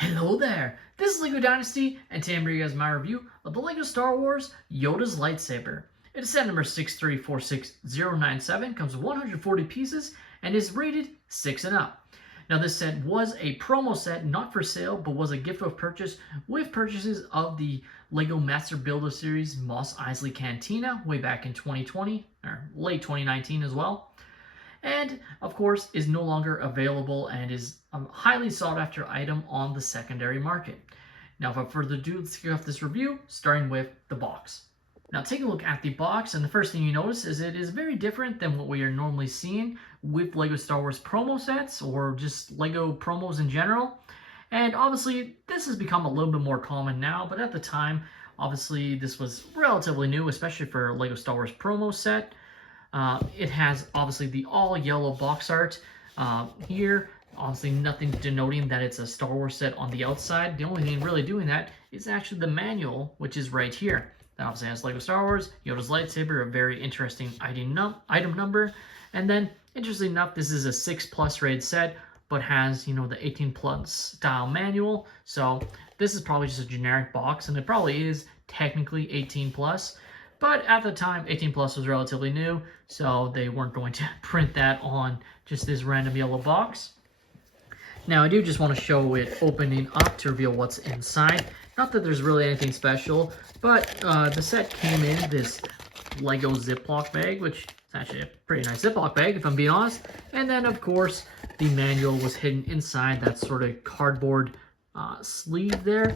Hello there, this is LEGO Dynasty, and today I'm bringing you guys my review of the LEGO Star Wars Yoda's Lightsaber. It is set number 6346097, comes with 140 pieces, and is rated 6 and up. Now this set was a promo set, not for sale, but was a gift of purchase with purchases of the LEGO Master Builder Series Mos Eisley Cantina way back in 2020, or late 2019 as well. And of course is no longer available and is a highly sought after item on the secondary market. Now without further ado, let's kick off this review, starting with the box. Now take a look at the box, and the first thing you notice is it is very different than what we are normally seeing with LEGO Star Wars promo sets or just LEGO promos in general. And obviously this has become a little bit more common now, but at the time obviously this was relatively new, especially for a LEGO Star Wars promo set. It has obviously the all yellow box art here. Obviously nothing denoting that it's a Star Wars set on the outside. The only thing really doing that is actually the manual, which is right here. That obviously has LEGO Star Wars, Yoda's lightsaber, a very interesting item number. And then, interestingly enough, this is a 6+ rated set, but has, you know, the 18+ style manual. So this is probably just a generic box, and it probably is technically 18+. But at the time, 18+ was relatively new, so they weren't going to print that on just this random yellow box. Now, I do just want to show it opening up to reveal what's inside. Not that there's really anything special, but the set came in this LEGO Ziploc bag, which is actually a pretty nice Ziploc bag, if I'm being honest. And then, of course, the manual was hidden inside that sort of cardboard sleeve there.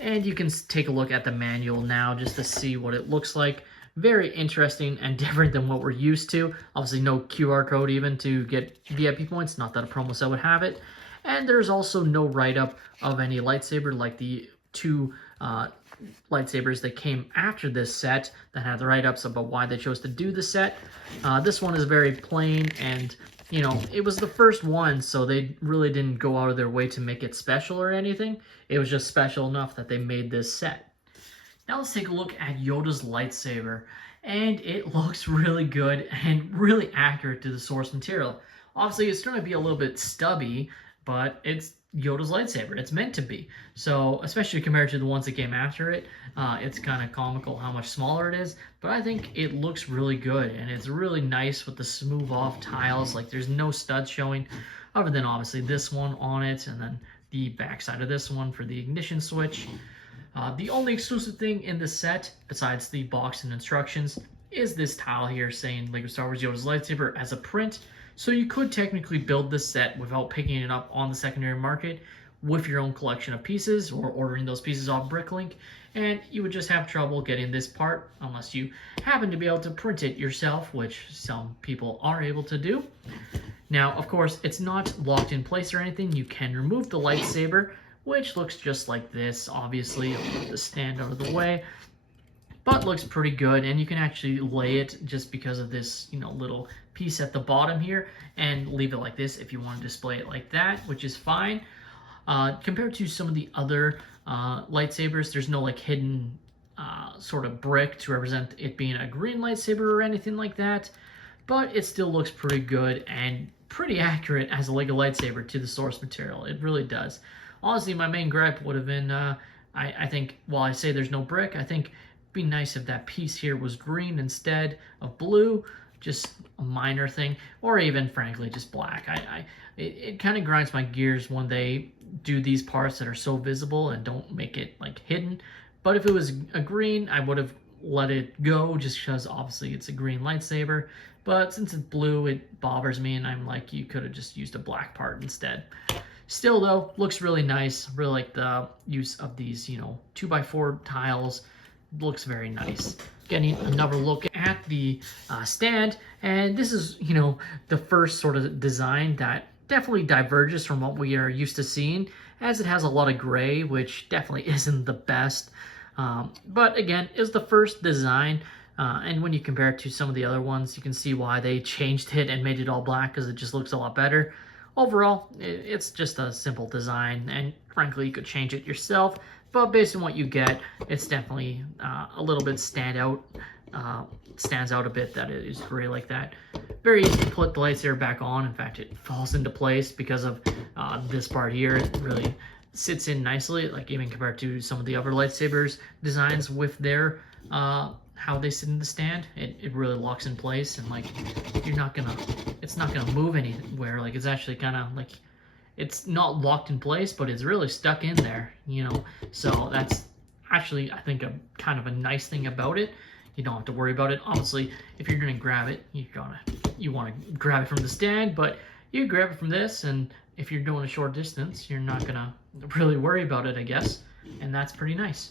And you can take a look at the manual now just to see what it looks like. Very interesting and different than what we're used to. Obviously no QR code even to get VIP points, not that a promo set would have it. And there's also no write-up of any lightsaber like the two lightsabers that came after this set that had the write-ups about why they chose to do the set. This one is very plain, and you know, it was the first one, so they really didn't go out of their way to make it special or anything. It was just special enough that they made this set. Now let's take a look at Yoda's lightsaber, and it looks really good and really accurate to the source material. Obviously, it's going to be a little bit stubby, but it's Yoda's lightsaber. It's meant to be. So, especially compared to the ones that came after it, it's kind of comical how much smaller it is. But I think it looks really good, and it's really nice with the smooth off tiles. Like, there's no studs showing, other than obviously this one on it, and then the backside of this one for the ignition switch. The only exclusive thing in the set, besides the box and instructions, is this tile here saying LEGO Star Wars Yoda's lightsaber as a print. So you could technically build this set without picking it up on the secondary market with your own collection of pieces or ordering those pieces off Bricklink, and you would just have trouble getting this part unless you happen to be able to print it yourself, which some people are able to do. Now, of course, it's not locked in place or anything. You can remove the lightsaber, which looks just like this. Obviously, I'll put the stand out of the way, but looks pretty good, and you can actually lay it just because of this, you know, little piece at the bottom here, and leave it like this if you want to display it like that, which is fine. Compared to some of the other lightsabers, there's no like hidden sort of brick to represent it being a green lightsaber or anything like that, but it still looks pretty good and pretty accurate as a LEGO lightsaber to the source material. It really does. Honestly, my main gripe would have been, I think, while I say there's no brick, I think it'd be nice if that piece here was green instead of blue. Just a minor thing, or even frankly just black. It kind of grinds my gears when they do these parts that are so visible and don't make it like hidden. But if it was a green, I would have let it go just because obviously it's a green lightsaber. But since it's blue, it bothers me, and I'm like, you could have just used a black part instead. Still though, looks really nice. Really like the use of these, you know, 2x4 tiles. Looks very nice. Getting another look at the stand, and this is, you know, the first sort of design that definitely diverges from what we are used to seeing, as it has a lot of gray, which definitely isn't the best, but again, is the first design, and when you compare it to some of the other ones, you can see why they changed it and made it all black, because it just looks a lot better. Overall, it's just a simple design, and frankly, you could change it yourself, but based on what you get, it's definitely a little bit stands out a bit that it is gray like that. Very easy to put the lightsaber back on. In fact, it falls into place because of this part here. It really sits in nicely, like even compared to some of the other lightsabers designs with their how they sit in the stand. It really locks in place, and like it's not gonna move anywhere. Like it's actually kind of like it's not locked in place, but it's really stuck in there, you know. So that's actually, I think, a kind of a nice thing about it. You don't have to worry about it. Obviously, if you're gonna grab it, you want to grab it from the stand, but you grab it from this, and if you're doing a short distance, you're not gonna really worry about it, I guess, and that's pretty nice.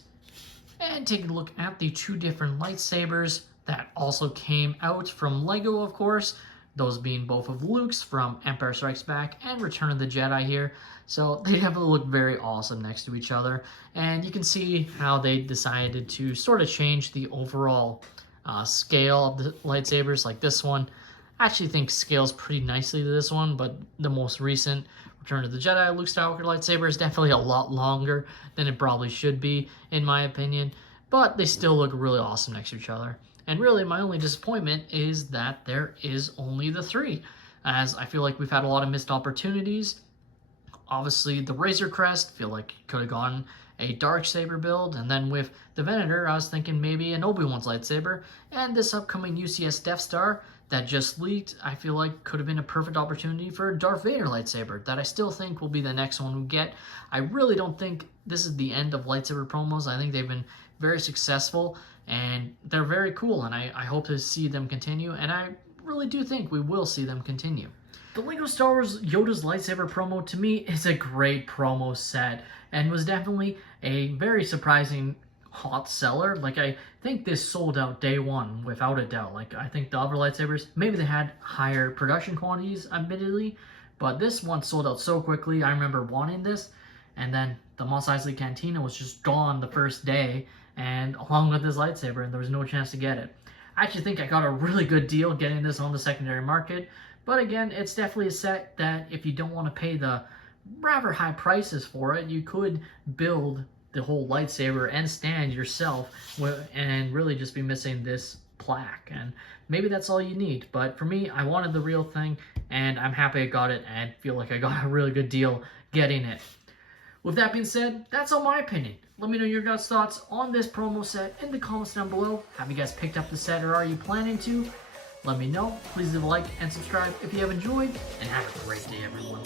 And taking a look at the two different lightsabers that also came out from Lego, of course, those being both of Luke's from Empire Strikes Back and Return of the Jedi here. So they definitely look very awesome next to each other. And you can see how they decided to sort of change the overall scale of the lightsabers. Like this one, I actually think scales pretty nicely to this one, but the most recent Return of the Jedi Luke Skywalker lightsaber is definitely a lot longer than it probably should be, in my opinion. But they still look really awesome next to each other. And really, my only disappointment is that there is only the 3, as I feel like we've had a lot of missed opportunities. Obviously, the Razor Crest, feel like could have gone a Darksaber build, and then with the Venator, I was thinking maybe an Obi-Wan's lightsaber, and this upcoming UCS Death Star that just leaked, I feel like could have been a perfect opportunity for a Darth Vader lightsaber that I still think will be the next one we get. I really don't think this is the end of lightsaber promos. I think they've been very successful, and they're very cool, and I hope to see them continue, and I really do think we will see them continue. The LEGO Star Wars Yoda's lightsaber promo, to me, is a great promo set, and was definitely a very surprising hot seller. Like, I think this sold out day one, without a doubt. Like, I think the other lightsabers, maybe they had higher production quantities, admittedly, but this one sold out so quickly. I remember wanting this, and then the Mos Eisley Cantina was just gone the first day, and along with this lightsaber, and there was no chance to get it. I actually think I got a really good deal getting this on the secondary market, but again, it's definitely a set that if you don't want to pay the rather high prices for it, you could build the whole lightsaber and stand yourself and really just be missing this plaque, and maybe that's all you need. But for me, I wanted the real thing, and I'm happy I got it, and feel like I got a really good deal getting it. With that being said, that's all my opinion. Let me know your guys' thoughts on this promo set in the comments down below. Have you guys picked up the set, or are you planning to? Let me know. Please leave a like and subscribe if you have enjoyed, and have a great day, everyone.